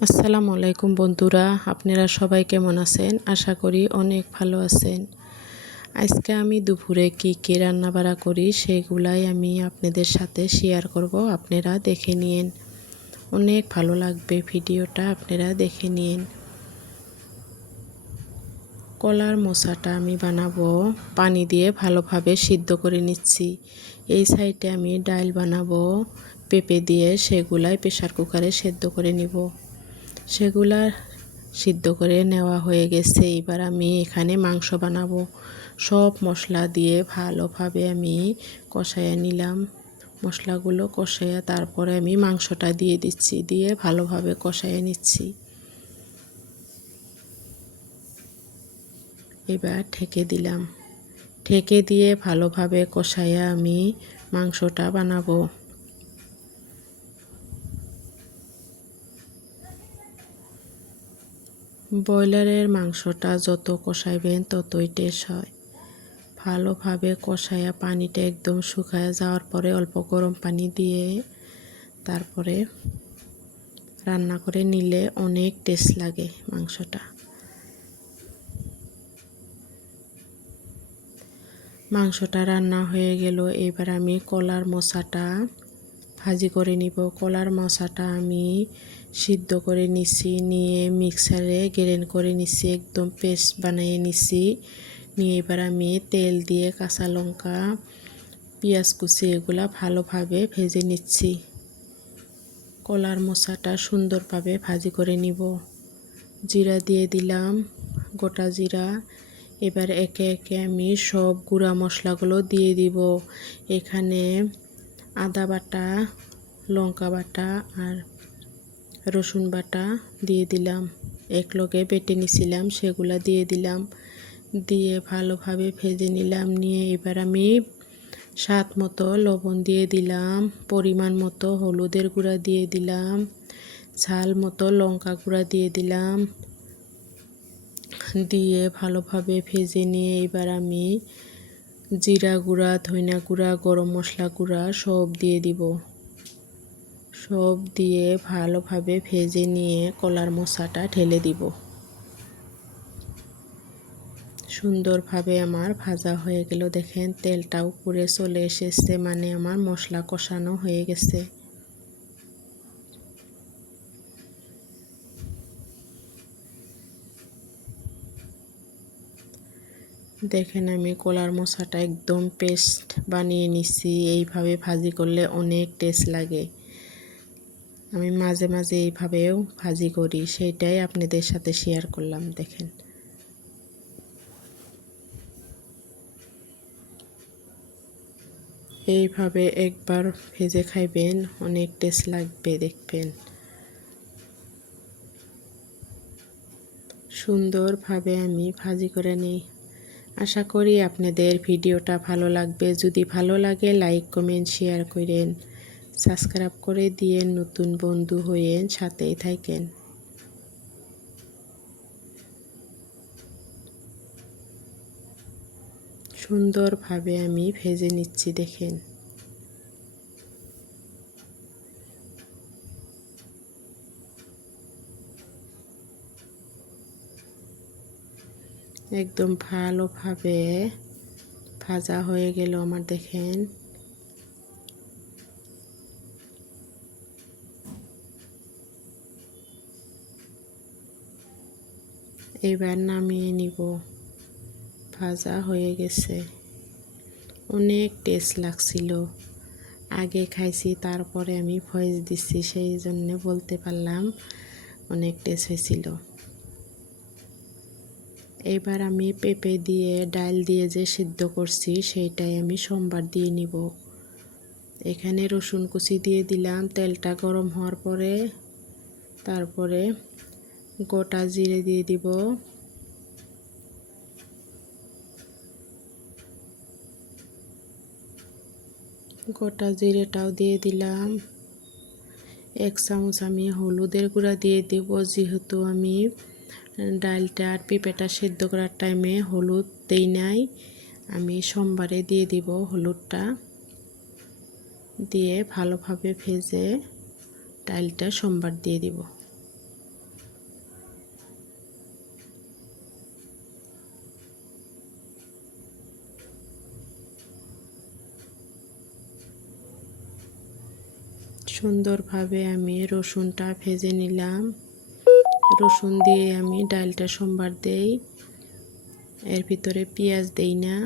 আসসালামু আলাইকুম বন্ধুরা, আপনারা সবাই কেমন আছেন? আশা করি অনেক ভালো আছেন। আজকে আমি দুপুরে কি রান্না বাড়া করি সেগুলাই আমি আপনাদের সাথে শেয়ার করব। আপনারা দেখে নিন, অনেক ভালো লাগবে ভিডিওটা, আপনারা দেখে নিন। কলার মোচাটা আমি বানাবো, পানি দিয়ে ভালোভাবে সিদ্ধ করে নিচ্ছি। এই সাইডে আমি ডাল বানাবো পেঁপে দিয়ে, সেগুলাই প্রেসার কুকারে সেদ্ধ করে নিব। সেগুলা সিদ্ধ করে নেওয়া হয়ে গেছে। এবার আমি এখানে মাংস বানাবো। সব মশলা দিয়ে ভালোভাবে আমি কষাইয়া নিলাম। মশলাগুলো কষাইয়া তারপরে আমি মাংসটা দিয়ে দিচ্ছি, দিয়ে ভালোভাবে কষাইয়া নিচ্ছি। এবার ঢেকে দিলাম। ঢেকে দিয়ে ভালোভাবে কষাইয়া আমি মাংসটা বানাবো। ব্রয়লারের মাংসটা যত কষাইবেন ততই টেস্ট হয়। ভালোভাবে কষাইয়া পানিটা একদম শুকায় যাওয়ার পরে অল্প গরম পানি দিয়ে তারপরে রান্না করে নিলে অনেক টেস্ট লাগে মাংসটা। মাংসটা রান্না হয়ে গেল। এবার আমি কলার মোচাটা ভাজি করে নিব। কলার মোচাটা আমি সিদ্ধ করে নিছি, নিয়ে মিক্সারে গ্রাইন্ড করে নিছি, একদম পেস্ট বানিয়ে নিছি। নিয়ে এবার আমি তেল দিয়ে কাঁচা লঙ্কা, পেঁয়াজ কুচি এগুলা ভালোভাবে ভেজে নিচ্ছি। কলার মোচাটা সুন্দরভাবে ভাজি করে নিব। জিরা দিয়ে দিলাম, গোটা জিরা। এবার একে একে আমি সব গুঁড়া মশলাগুলো দিয়ে দিব। এখানে আদা বাটা, লঙ্কা বাটা আর রসুন বাটা দিয়ে দিলাম। একলগে বেটে নিছিলাম, সেগুলা দিয়ে দিলাম। দিয়ে ভালোভাবে ভেজে নিলাম। নিয়ে এবার আমি স্বাদ মতো লবণ দিয়ে দিলাম, পরিমাণ মতো হলুদের গুঁড়া দিয়ে দিলাম, ঝাল মতো লঙ্কা গুঁড়া দিয়ে দিলাম। দিয়ে ভালোভাবে ভেজে নিয়ে এবার আমি জিরা গুঁড়া, ধনিয়া গুঁড়া, গরম মশলা গুঁড়া সব দিয়ে দিব। সব দিয়ে ভালোভাবে ভেজে নিয়ে কলার মোচাটা ঢেলে দিব। সুন্দরভাবে আমার ভাজা হয়ে গেল। দেখেন তেলটা উপরে চলে এসেছে, মানে আমার মশলা কষানো হয়ে গেছে। দেখেন আমি কলার মোচাটা একদম পেস্ট বানিয়ে নিচ্ছি। এইভাবে ভাজি করলে অনেক টেস্ট লাগে। আমি মাঝে মাঝে এইভাবেও ভাজি করি, সেইটাই আপনাদের সাথে শেয়ার করলাম। দেখেন এইভাবে একবার ভেজে খাইবেন, অনেক টেস্ট লাগবে, দেখবেন। সুন্দরভাবে আমি ভাজি করে নিই। আশা করি আপনাদের ভিডিওটা ভালো লাগবে। যদি ভালো লাগে লাইক কমেন্ট শেয়ার করেন, সাবস্ক্রাইব করে দিয়ে নতুন বন্ধু হয়েন, সাথেই থাকেন। সুন্দরভাবে আমি ভেজে নিচ্ছি, দেখেন। একদম ভালোভাবে ভাজা হয়ে গেল আমার, দেখেন। এবার নামিয়ে নিব। ভাজা হয়ে গেছে, অনেক টেস্ট লাগছিল। আগে খাইছি, তারপরে আমি ভয়েস দিচ্ছি, সেই জন্য বলতে পারলাম অনেক টেস্ট হয়েছিল। এবার আমি পেঁপে দিয়ে ডাল দিয়ে যে সিদ্ধ করছি সেইটাই আমি সম্বার দিয়ে নিব। এখানে রসুন কুচি দিয়ে দিলাম। তেলটা গরম হওয়ার পরে তারপরে গোটা জিরে দিয়ে দিব। গোটা জিরেটাও দিয়ে দিলাম। 1 চামচ আমি হলুদের গুঁড়া দিয়ে দিব, যেহেতু আমি ডালটা আর পেঁপেটা সেদ্ধ করার টাইমে হলুদ দেই নাই। আমি সোমবারে দিয়ে দিব হলুদটা। দিয়ে ভালোভাবে ভেজে ডালটা সোমবার দিয়ে দিব। সুন্দরভাবে আমি রসুনটা ভেজে নিলাম। রসুন দিয়ে আমি ডালটা সম্বার দেই, এর ভিতরে পেঁয়াজ দেই না।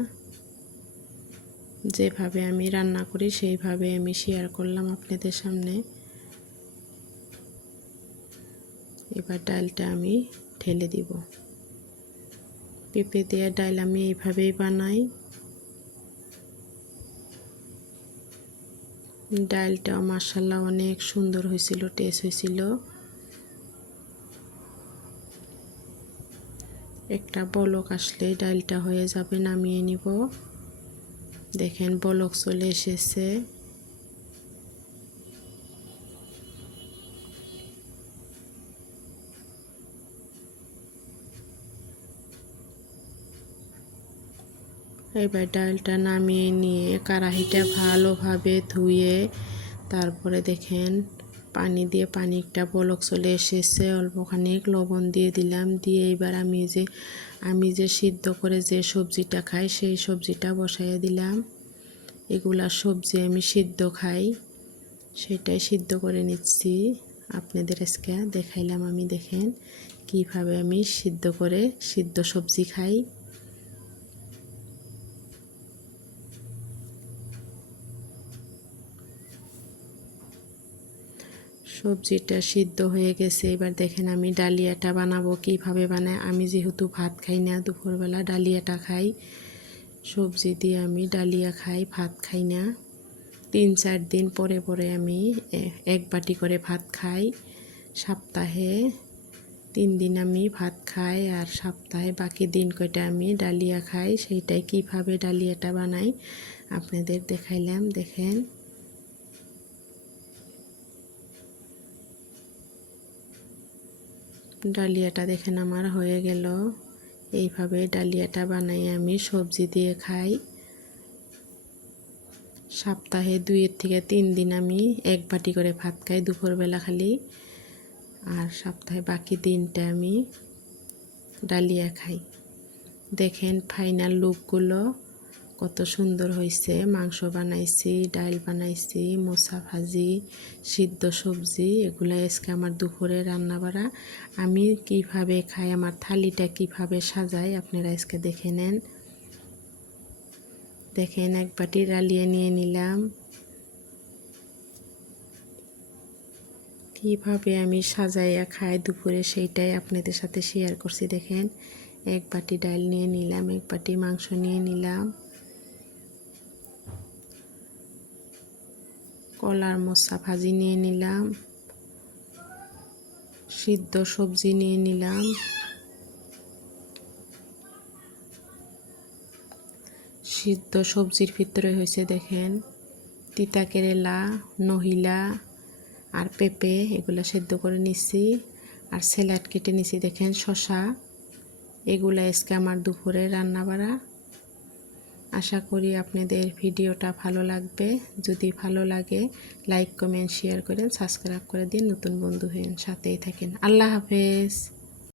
যেভাবে আমি রান্না করি সেইভাবে আমি শেয়ার করলাম আপনাদের সামনে। এবার ডালটা আমি ঢেলে দিব। পেঁপে দেওয়া ডাল আমি এইভাবেই বানাই। ডালটা মাশাআল্লাহ অনেক সুন্দর হয়েছিল, টেস্ট হয়েছিল। একটা বলক আসলে ডালটা হয়ে যাবে, নামিয়ে নিব। দেখেন বলক চলে এসেছে। এবার ডালটা নামিয়ে নিয়ে কড়াইটা ভালোভাবে ধুয়ে তারপরে দেখেন পানি দিয়ে পানিটা বলক চলে এসেছে। অল্পখানি লবণ দিয়ে দিলাম, দিয়ে এবার আমি যে সিদ্ধ করে যে সবজিটা খাই সেই সবজিটা বসাইয়ে দিলাম। এগুলা সবজি আমি সিদ্ধ খাই, সেটাই সিদ্ধ করে নিচ্ছি। আপনাদের আজকে দেখাইলাম আমি। দেখেন কিভাবে আমি সিদ্ধ সবজি খাই। সবজিটা সিদ্ধ হয়ে গেছে। এবার দেখেন আমি ডালিয়াটা বানাবো। কিভাবে বানাই, আমি যেহেতু ভাত খাই না, দুপুরবেলা ডালিয়াটা খাই। সবজি দিয়ে আমি ডালিয়া খাই, ভাত খাই না। 3-4 দিন পরে পরে আমি 1 বাটি করে ভাত খাই। সপ্তাহে 3 দিন আমি ভাত খাই, আর সপ্তাহে বাকি দিন কয়টা আমি ডালিয়া খাই। সেইটাই কিভাবে ডালিয়াটা বানাই আপনাদের দেখাইলাম। দেখেন ডালিয়াটা দেখেন আমার হয়ে গেল। এইভাবে ডালিয়াটা বানাই আমি সবজি দিয়ে খাই। সপ্তাহে 2 থেকে 3 দিন আমি 1 বাটি করে ভাত খাই দুপুরবেলা খালি, আর সপ্তাহে বাকি দিনটা আমি ডালিয়া খাই। দেখেন ফাইনাল লুকগুলো কত সুন্দর হয়েছে। মাংস বানাইছি, ডাল বানাইছি, মোচা ভাজি, সিদ্ধ সবজি, এগুলো আজকে আমার দুপুরে রান্না বাড়া। আমি কিভাবে খাই, আমার থালিটা কিভাবে সাজাই আপনারা আজকে দেখে নেন। দেখেন 1 বাটি ডালিয়া নিয়ে নিলাম। কিভাবে আমি সাজাইয়া খাই দুপুরে সেইটাই আপনাদের সাথে শেয়ার করছি। দেখেন 1 বাটি ডাল নিয়ে নিলাম, 1 বাটি মাংস নিয়ে নিলাম, কলার মোচা ভাজি নিয়ে নিলাম, সিদ্ধ সবজি নিয়ে নিলাম, সিদ্ধ সবজির ভিতরে হয়েছে দেখেন তিতা কেরেলা, নহিলা আর পেঁপে, এগুলা সেদ্ধ করে নিছি। আর স্যালাড কেটে নিছি দেখেন শসা। এগুলা আজকে আমার দুপুরে রান্না বাড়া। আশা করি আপনাদের ভিডিওটা ভালো লাগবে। যদি ভালো লাগে লাইক কমেন্ট শেয়ার করেন, সাবস্ক্রাইব করে দিন। নতুন বন্ধু হয়ে সাথেই থাকেন। আল্লাহ হাফেজ।